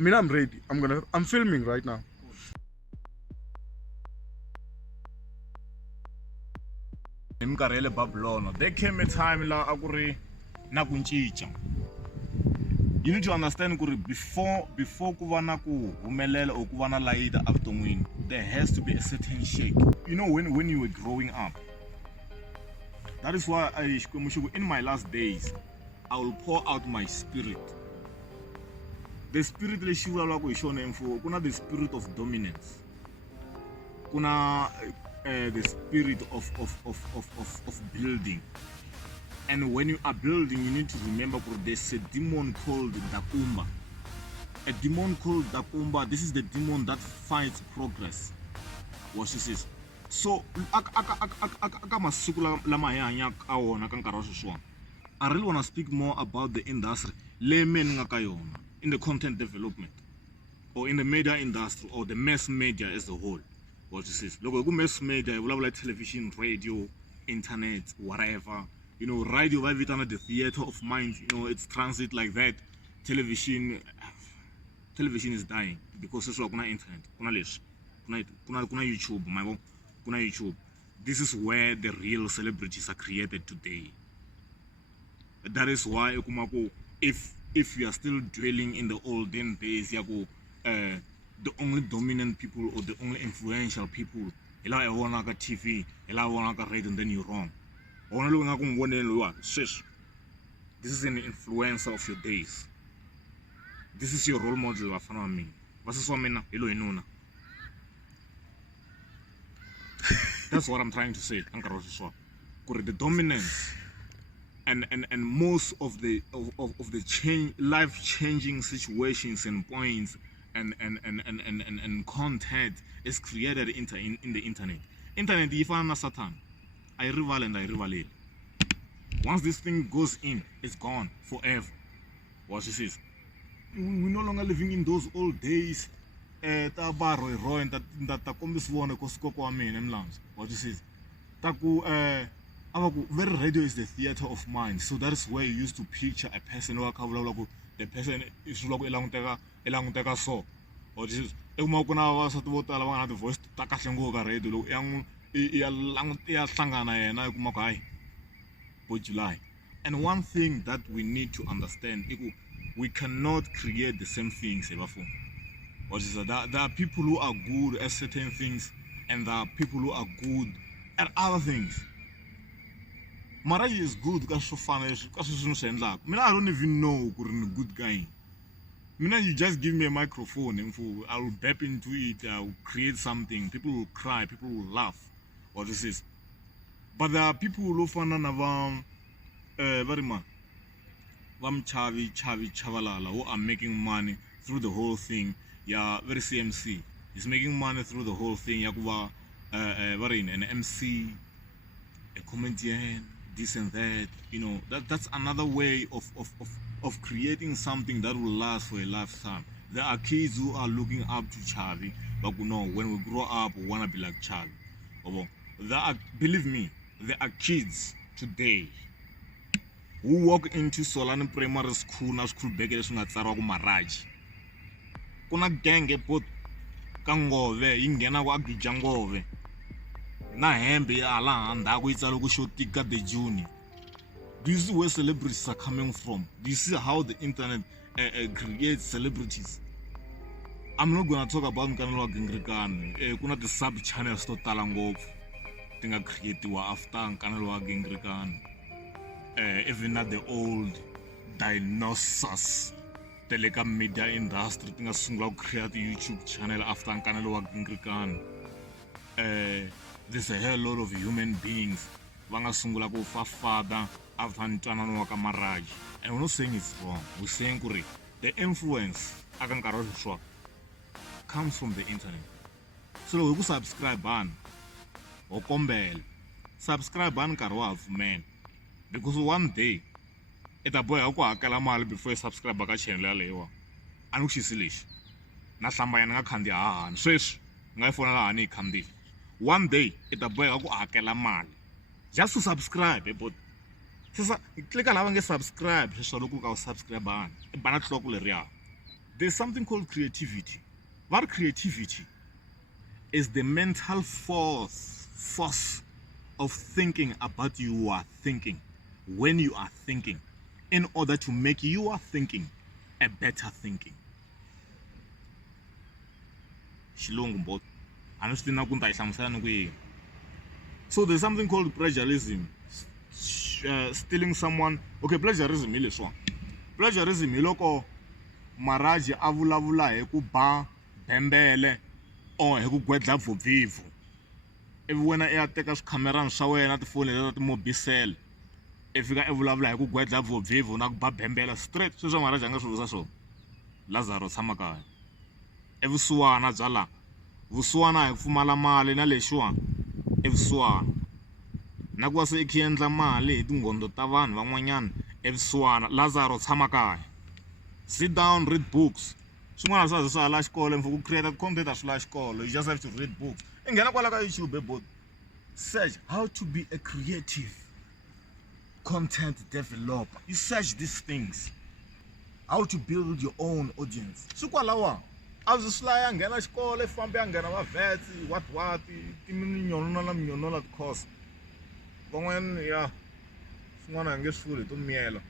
Mina, I'm ready. I'm filming right now. There came a time la akuri na kunchicha. You need to understand kuri before kuva na ku humelela or kuva na laida avuton'wini, there has to be a certain shake. You know, when you were growing up. That is why in my last days I will pour out my spirit. The spirit leswi vulavulaka hi xona mfuwo, kuna the spirit of dominance, kuna the spirit of building. And when you are building, you need to remember there's a demon called Dakumba. A demon called Dakumba, this is the demon that fights progress. What she says. So I really want to speak more about the industry in the content development or in the media industry or the mass media as a whole. What she says. Look, mass media, like television, radio, internet, whatever. You know, radio, the theater of mind, you know, it's transit like that. Television is dying because it's kuna internet, kuna YouTube. This is where the real celebrities are created today. That is why if you are still dwelling in the olden days, the only dominant people or the only influential people, TV, radio, and then you're wrong. This is an influencer of your days. This is your role model. That's what I'm trying to say. The dominance and most of the life-changing situations and points and content is created in the internet. Internet, if I'm not Satan, I rival and I rival. Once this thing goes in, it's gone forever. What she says. We're no longer living in those old days. What she says. Very radio is the theater of mind. So that's where you used to picture a person who the person is like so. Or this is the voice July. And one thing that we need to understand, we cannot create the same things. There are people who are good at certain things and there are people who are good at other things. Maraji is good because I don't even know I'm a good guy. You just give me a microphone and I will bap into it, I will create something, people will cry, people will laugh. What this is. But there are people who who are making money through the whole thing. Yeah, very CMC. He's making money through the whole thing. An MC, a comedian, this and that. You know, that's another way of creating something that will last for a lifetime. There are kids who are looking up to Chavi, but when we grow up, we want to be like Chavi. Believe me, there are kids today who walk into Solani Primary School, na school begele sungatsarwa ku Maraji. Kuna gang epot kangove ingena kwa gijangove. Na hembe ala handa ku itsalo ku shotika the junior. Do you see where celebrities are coming from? Do you see how the internet creates celebrities? I'm not gonna talk about nkanelo wa Gengrikan. Kuna the sub channels to tala ngopfu. Tinga creatiwa after nkanelo wa Gengrikan. Even at the old dinosaurs, telecom media industry, tinga sungula create YouTube channel after nkanelo wa Gengrikan. There's a hell lot of human beings. Vanga sungula ku father after ntwanano wa ka Maraji. And we're not saying it's wrong. We're saying the influence comes from the internet. So we go subscribe ban or kombel. Subscribe ban karwafu man. Because one day it's boy ako akala mali before you subscribe ka channel lewa. Anu xisilish. Na hlamba yana nga khandi hahan. Sweswi nga ifona la hani khandi. One day it's boy ako akala mali. Just to subscribe, but click on subscribe. So look how subscribe ban. Bana tloko le ria. there's something called creativity. What creativity is the mental force of thinking about you are thinking when you are thinking in order to make your thinking a better thinking. So there's something called plagiarism. Stealing someone. Okay, plagiarism is this one. Plagiarism is loko Maraji avulavula hi ku ba bembele or hi ku gwedla vubvivu. Ivi wena I teka swikhamerani swa wena tifoni leta ti mobisela. I fika I vulavula hi ku gwedla vubvivu na ku ba bembela straight sweswo Maraji a nga swi vutisa swona. Lazaros tshama kaya. I vusiwana bya la. Vusiwana hi pfumala mali na lexiwa I vusiwana. Na ku va se I kha endla mali hi tinghondo ta vanhu van'wanyana I vusiwana. Lazaros tshama kaya. Sit down, read books. Swin'wana swa swa la xikolo for ku create content a swi la xikolo. You just have to read books. I nghena kwala ka YouTube but search how to be a creative content developer. You search these things. How to build your own audience. Swi kwalawa. A swi slaya nghena xikolo fambe a nghena va vets what timinyono na course. Van'wana ya swin'wana a nge swi fuli to miyela.